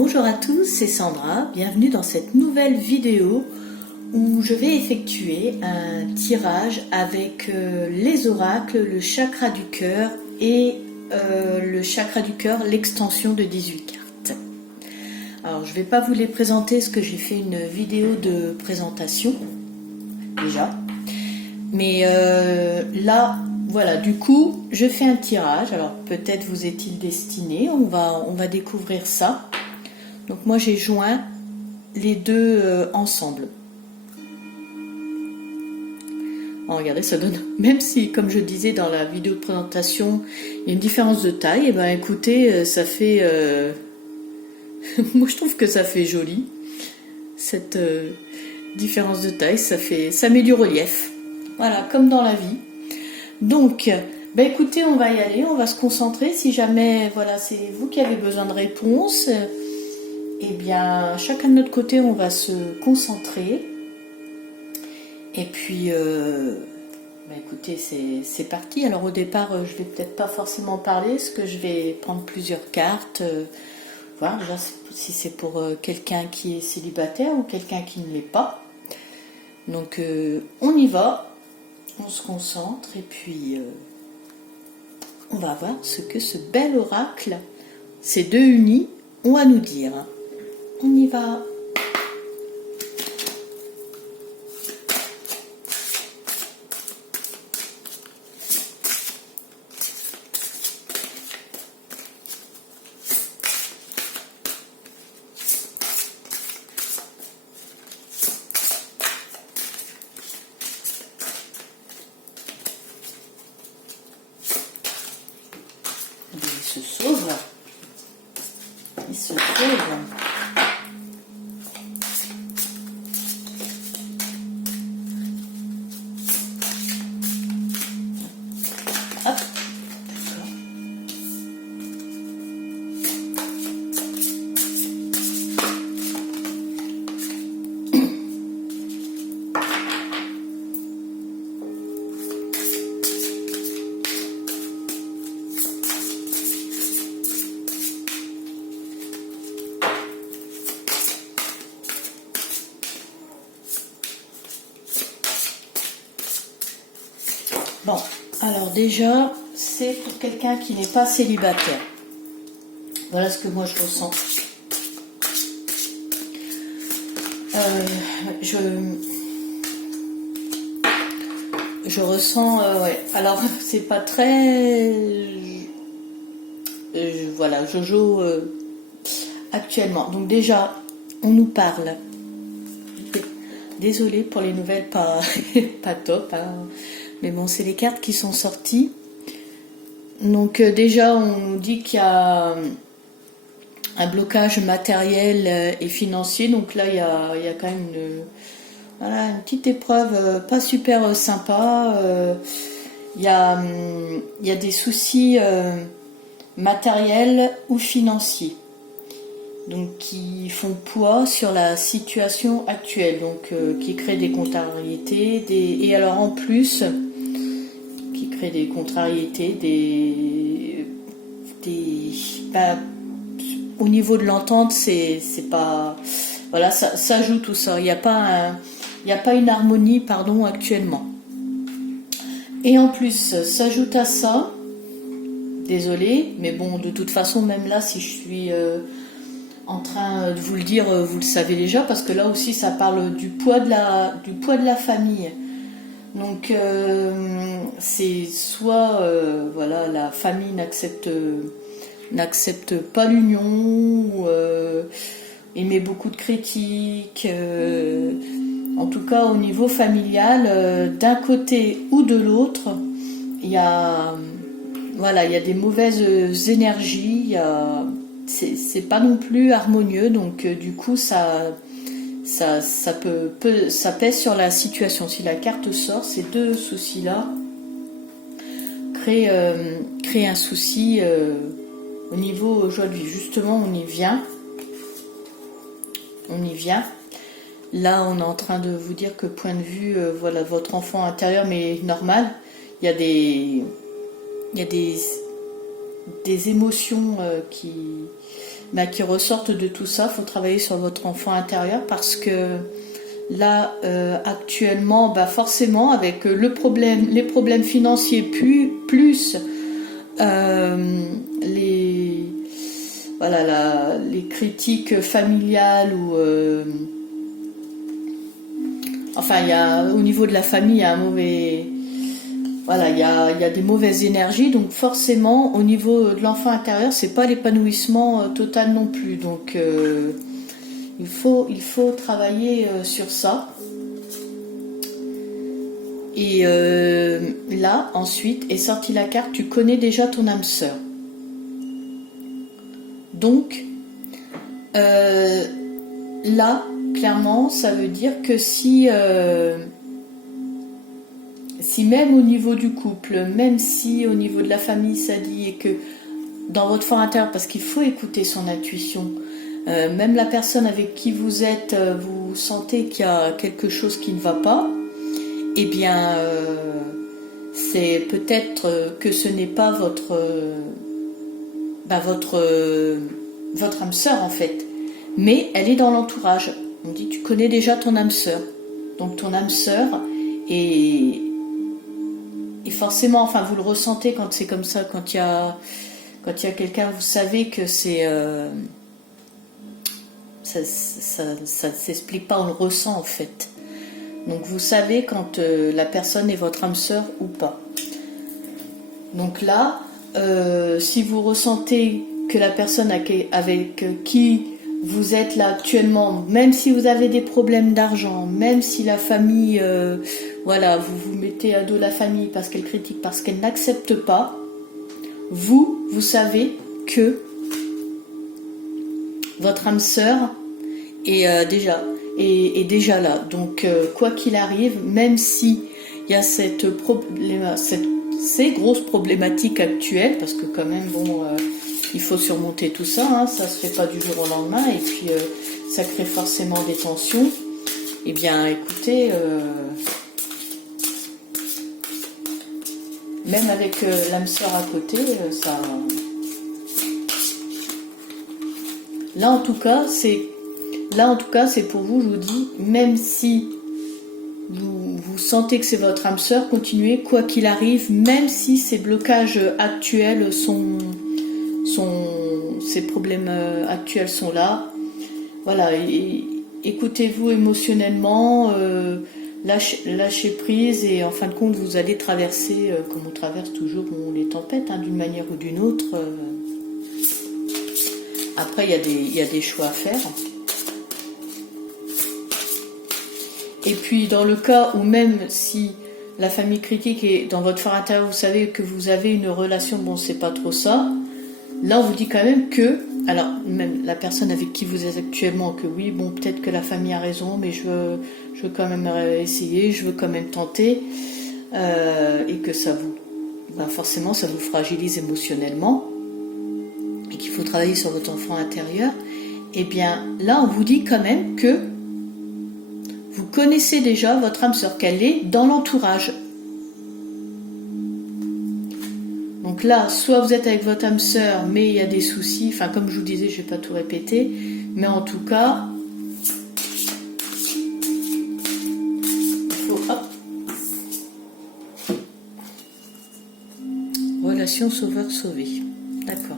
Bonjour à tous, c'est Sandra, bienvenue dans cette nouvelle vidéo où je vais effectuer un tirage avec les oracles, le chakra du cœur et le chakra du cœur, l'extension de 18 cartes. Alors je ne vais pas vous les présenter parce que j'ai fait une vidéo de présentation déjà, mais là voilà, du coup je fais un tirage. Alors peut-être vous est-il destiné, on va découvrir ça. Donc moi j'ai joint les deux ensemble. Alors, regardez, ça donne, même si comme je disais dans la vidéo de présentation, il y a une différence de taille, et ben écoutez, ça fait, moi je trouve que ça fait joli, cette différence de taille, ça met du relief. Voilà, comme dans la vie. Donc, ben écoutez, on va y aller, on va se concentrer. Si jamais, voilà, c'est vous qui avez besoin de réponses, eh bien, chacun de notre côté, on va se concentrer. Et puis, bah écoutez, c'est parti. Alors au départ, je vais peut-être pas forcément parler, parce que je vais prendre plusieurs cartes. Voilà, déjà, si c'est pour quelqu'un qui est célibataire ou quelqu'un qui ne l'est pas. Donc, on y va, on se concentre, et puis on va voir ce que ce bel oracle, ces deux unis, ont à nous dire. On y va. Il se sauve. Il se sauve. Hop. Bon, alors déjà, c'est pour quelqu'un qui n'est pas célibataire. Voilà ce que moi je ressens. Je ressens, ouais. Alors, c'est pas très... voilà, Jojo actuellement. Donc déjà, on nous parle. Désolée pour les nouvelles, pas, pas top, hein. Mais bon, c'est les cartes qui sont sorties. Donc déjà, on dit qu'il y a un blocage matériel et financier. Donc là, il y a quand même une petite épreuve pas super sympa. Il y a des soucis matériels ou financiers, donc qui font poids sur la situation actuelle, donc qui crée des contrariétés, et alors en plus qui crée des contrariétés, au niveau de l'entente, c'est pas, voilà, ça joue tout ça. Il n'y a pas une harmonie, pardon, actuellement. Et en plus, s'ajoute à ça, désolé, mais bon, de toute façon, même là, si je suis en train de vous le dire, vous le savez déjà, parce que là aussi ça parle du poids de la famille. Donc c'est soit voilà, la famille n'accepte pas l'union, ou émet beaucoup de critiques. En tout cas au niveau familial, d'un côté ou de l'autre, il y a des mauvaises énergies, c'est pas non plus harmonieux, donc du coup ça pèse sur la situation. Si la carte sort, ces deux soucis là créent un souci au niveau joie de vie. Justement, on y vient. Là, on est en train de vous dire que point de vue, voilà, votre enfant intérieur, mais normal, il y a des émotions qui qui ressortent de tout ça. Il faut travailler sur votre enfant intérieur parce que là, actuellement, forcément, avec les problèmes financiers plus les critiques familiales ou au niveau de la famille, il y a il y a des mauvaises énergies, donc forcément au niveau de l'enfant intérieur, c'est pas l'épanouissement total non plus. Donc il faut travailler sur ça. Et là, ensuite, est sortie la carte, tu connais déjà ton âme sœur. Donc, là, clairement, ça veut dire que si même au niveau du couple, même si au niveau de la famille, ça dit, et que dans votre fort intérieur, parce qu'il faut écouter son intuition, même la personne avec qui vous êtes, vous sentez qu'il y a quelque chose qui ne va pas, eh bien, c'est peut-être que ce n'est pas votre âme sœur en fait, mais elle est dans l'entourage. On dit tu connais déjà ton âme sœur, donc ton âme sœur et forcément, enfin vous le ressentez quand c'est comme ça, quand il y a quelqu'un, vous savez que c'est ça s'explique pas, on le ressent en fait. Donc vous savez quand la personne est votre âme sœur ou pas. Donc là, si vous ressentez que la personne avec qui vous êtes là actuellement, même si vous avez des problèmes d'argent, même si la famille, vous vous mettez à dos la famille parce qu'elle critique, parce qu'elle n'accepte pas, vous savez que votre âme sœur est déjà là. Donc quoi qu'il arrive, même si il y a ces grosses problématiques actuelles, parce que quand même il faut surmonter tout ça, hein, ça se fait pas du jour au lendemain, et puis ça crée forcément des tensions. Eh bien écoutez, même avec l'âme sœur à côté, ça. Là en tout cas c'est pour vous, je vous dis, même si vous sentez que c'est votre âme sœur, continuez quoi qu'il arrive, même si ces blocages actuels ces problèmes actuels sont là. Voilà, écoutez-vous émotionnellement, lâchez prise, et en fin de compte vous allez traverser, comme on traverse toujours les tempêtes, hein, d'une manière ou d'une autre. Après il y a des choix à faire. Et puis dans le cas où même si la famille critique est dans votre fort intérieur, vous savez que vous avez une relation, bon c'est pas trop ça, là on vous dit quand même que, alors même la personne avec qui vous êtes actuellement, que oui bon peut-être que la famille a raison, mais je veux quand même essayer, je veux quand même tenter, et que ça vous, forcément ça vous fragilise émotionnellement, et qu'il faut travailler sur votre enfant intérieur. Et bien là on vous dit quand même que vous connaissez déjà votre âme sœur, qu'elle est dans l'entourage. Donc là, soit vous êtes avec votre âme sœur, mais il y a des soucis, enfin comme je vous disais, je ne vais pas tout répéter, mais en tout cas, il faut... Relation sauveur-sauvé. D'accord.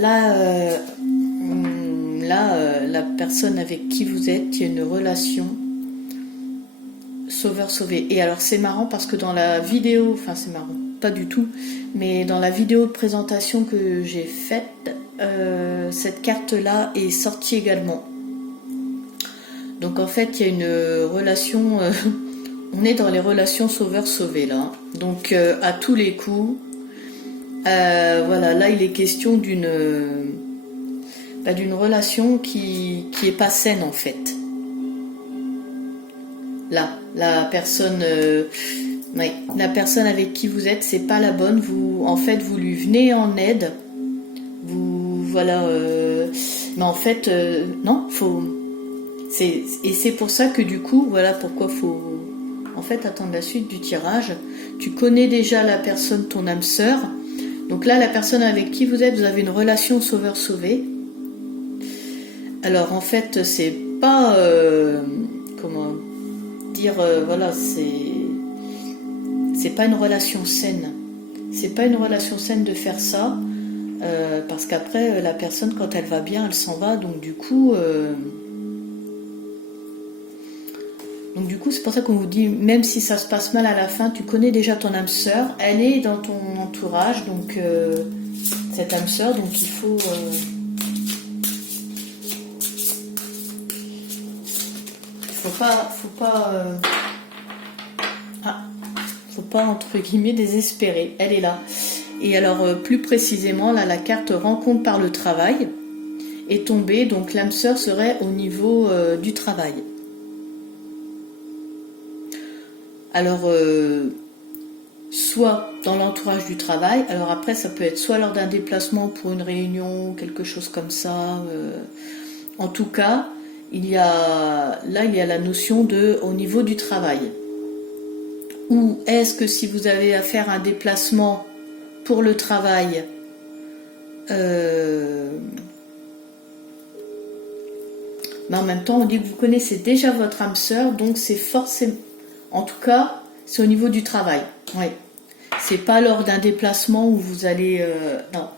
Là, la personne avec qui vous êtes, il y a une relation sauveur-sauvé. Et alors c'est marrant parce que dans la vidéo, enfin c'est marrant, pas du tout, mais dans la vidéo de présentation que j'ai faite, cette carte-là est sortie également. Donc en fait, il y a une relation, on est dans les relations sauveur-sauvé là. Donc à tous les coups, là il est question d'une relation qui est pas saine en fait. Là, la personne avec qui vous êtes, c'est pas la bonne. Vous lui venez en aide. Mais en fait, non, faut. Et c'est pour ça que du coup, voilà pourquoi faut. En fait, attendre la suite du tirage. Tu connais déjà la personne, ton âme sœur. Donc là, la personne avec qui vous êtes, vous avez une relation sauveur-sauvé. Alors en fait, c'est pas... comment dire... voilà, c'est pas une relation saine. C'est pas une relation saine de faire ça. Parce qu'après, la personne, quand elle va bien, elle s'en va. Donc du coup... c'est pour ça qu'on vous dit, même si ça se passe mal à la fin, tu connais déjà ton âme sœur, elle est dans ton entourage, donc cette âme sœur, donc il faut faut pas entre guillemets désespérer, elle est là. Et alors plus précisément, là la carte rencontre par le travail est tombée, donc l'âme sœur serait au niveau du travail. Alors, soit dans l'entourage du travail, alors après ça peut être soit lors d'un déplacement pour une réunion, quelque chose comme ça. En tout cas, il y a la notion de au niveau du travail. Ou est-ce que si vous avez à faire un déplacement pour le travail, mais en même temps on dit que vous connaissez déjà votre âme sœur, donc c'est forcément... En tout cas, c'est au niveau du travail. Ouais. C'est pas lors d'un déplacement où vous allez... non.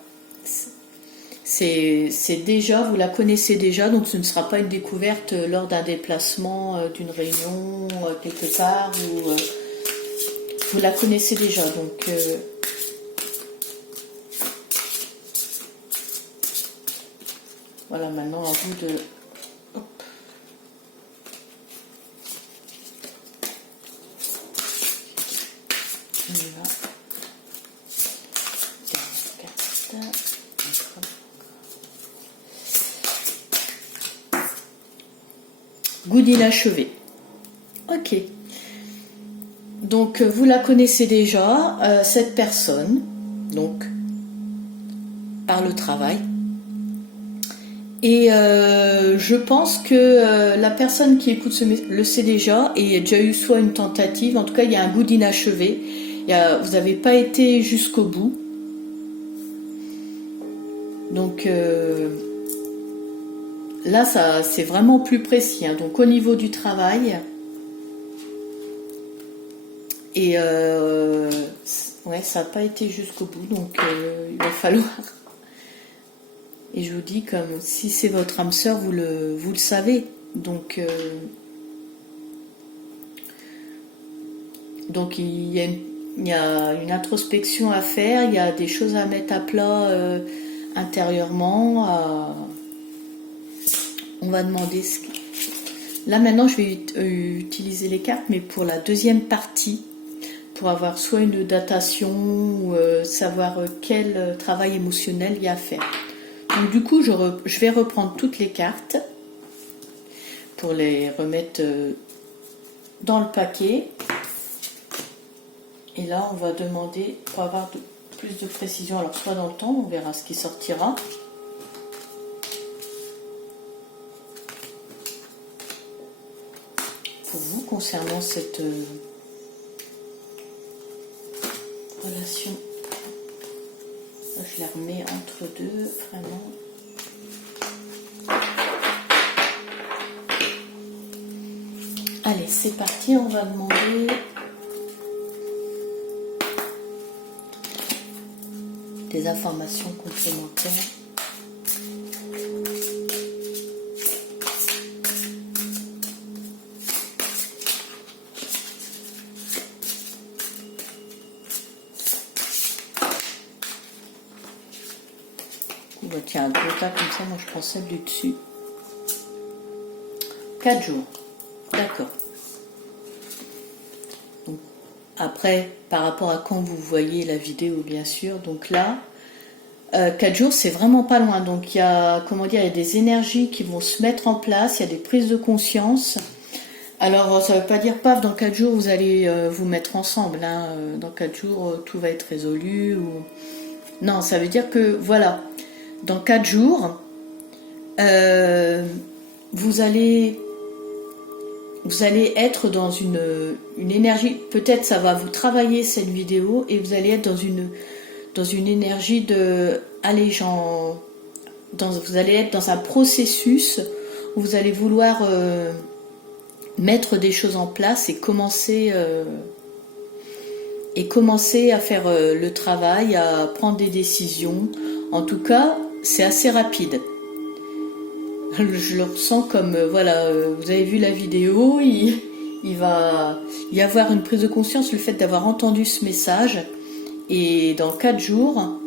C'est déjà, vous la connaissez déjà, donc ce ne sera pas une découverte lors d'un déplacement, d'une réunion, quelque part, où vous la connaissez déjà. Donc, voilà, maintenant à vous de... Good inachevé. Ok. Donc vous la connaissez déjà, cette personne, donc par le travail. Et je pense que la personne qui écoute le sait déjà et il y a déjà eu soit une tentative, en tout cas il y a un goût d'inachevé. Vous n'avez pas été jusqu'au bout. Donc là, ça, c'est vraiment plus précis. Hein. Donc au niveau du travail, et ouais, ça n'a pas été jusqu'au bout. Donc il va falloir. Et je vous dis, comme si c'est votre âme sœur, vous le savez. Donc il y a une introspection à faire. Il y a des choses à mettre à plat intérieurement. On va demander ce qui... Là maintenant je vais utiliser les cartes, mais pour la deuxième partie, pour avoir soit une datation ou savoir quel travail émotionnel il y a à faire. Donc du coup je vais reprendre toutes les cartes pour les remettre dans le paquet. Et là on va demander, pour avoir plus de précision, alors soit dans le temps, on verra ce qui sortira. Pour vous, concernant cette relation, je la remets entre deux, vraiment. Allez, c'est parti, on va demander des informations complémentaires. Tiens, un gros tas comme ça, moi je prends celle du dessus. 4 jours. D'accord. Après, par rapport à quand vous voyez la vidéo, bien sûr. Donc là, 4 jours, c'est vraiment pas loin. Donc il y a, il y a des énergies qui vont se mettre en place, il y a des prises de conscience. Alors, ça ne veut pas dire, paf, dans 4 jours, vous allez vous mettre ensemble. Hein. Dans 4 jours, tout va être résolu. Non, ça veut dire que, voilà, dans 4 jours, vous allez être dans une énergie, peut-être ça va vous travailler cette vidéo, et vous allez être dans une énergie de allégeant. Vous allez être dans un processus où vous allez vouloir mettre des choses en place et commencer à faire le travail, à prendre des décisions. En tout cas, c'est assez rapide. Je le ressens comme, voilà, vous avez vu la vidéo, il va y avoir une prise de conscience, le fait d'avoir entendu ce message. Et dans 4 jours,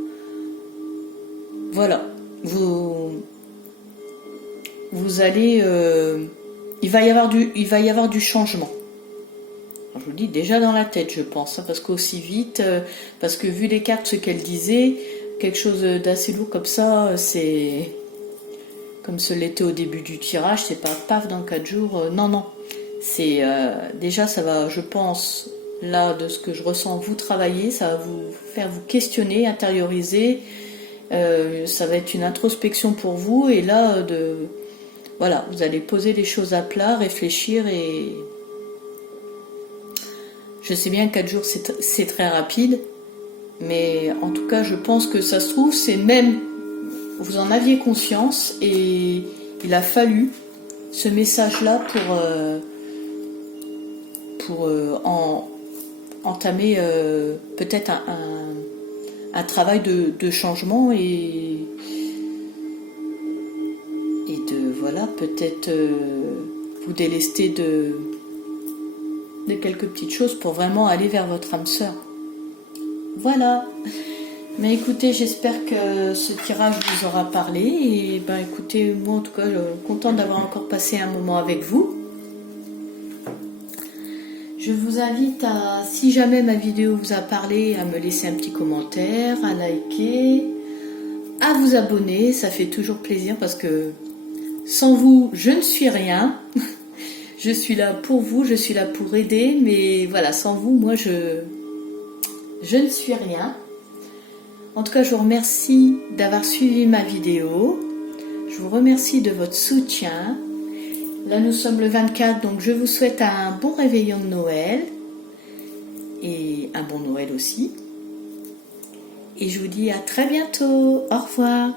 voilà, vous allez, il va y avoir du changement. Je vous le dis déjà dans la tête, je pense, hein, parce qu'aussi vite, parce que vu les cartes, ce qu'elles disaient, quelque chose d'assez lourd comme ça, c'est comme ce l'était au début du tirage, c'est pas paf dans 4 jours, non, c'est déjà ça va, je pense, là de ce que je ressens, vous travailler, ça va vous faire vous questionner, intérioriser, ça va être une introspection pour vous, et là voilà, vous allez poser les choses à plat, réfléchir, et je sais bien que 4 jours c'est très rapide, mais en tout cas je pense que ça se trouve, c'est même, vous en aviez conscience, et il a fallu ce message-là pour entamer peut-être un travail de changement et de, voilà, peut-être vous délester de quelques petites choses pour vraiment aller vers votre âme sœur. Voilà. Mais écoutez, j'espère que ce tirage vous aura parlé. Et ben écoutez, moi en tout cas, contente d'avoir encore passé un moment avec vous. Je vous invite à, si jamais ma vidéo vous a parlé, à me laisser un petit commentaire, à liker, à vous abonner. Ça fait toujours plaisir parce que sans vous, je ne suis rien. Je suis là pour vous, je suis là pour aider. Mais voilà, sans vous, moi, je ne suis rien. En tout cas, je vous remercie d'avoir suivi ma vidéo. Je vous remercie de votre soutien. Là, nous sommes le 24, donc je vous souhaite un bon réveillon de Noël. Et un bon Noël aussi. Et je vous dis à très bientôt. Au revoir.